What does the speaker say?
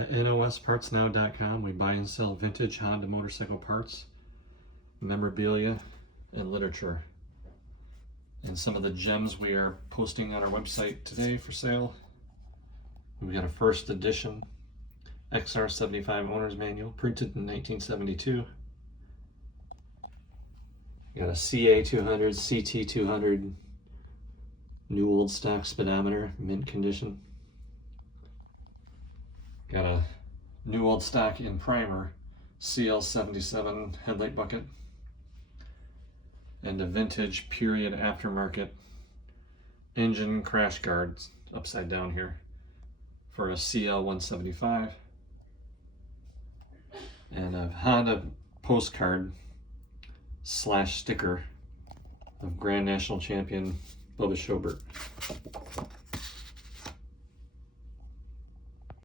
At nospartsnow.com, we buy and sell vintage Honda motorcycle parts, memorabilia, and literature. And some of the gems we are posting on our website today for sale. We got a first edition XR75 owner's manual, printed in 1972. We got a CA200, CT200, new old stock speedometer, mint condition. Got a new old stock in primer, CL77 headlight bucket. And a vintage period aftermarket engine crash guards upside down here for a CL175. And a Honda postcard / sticker of Grand National Champion Bubba Schobert.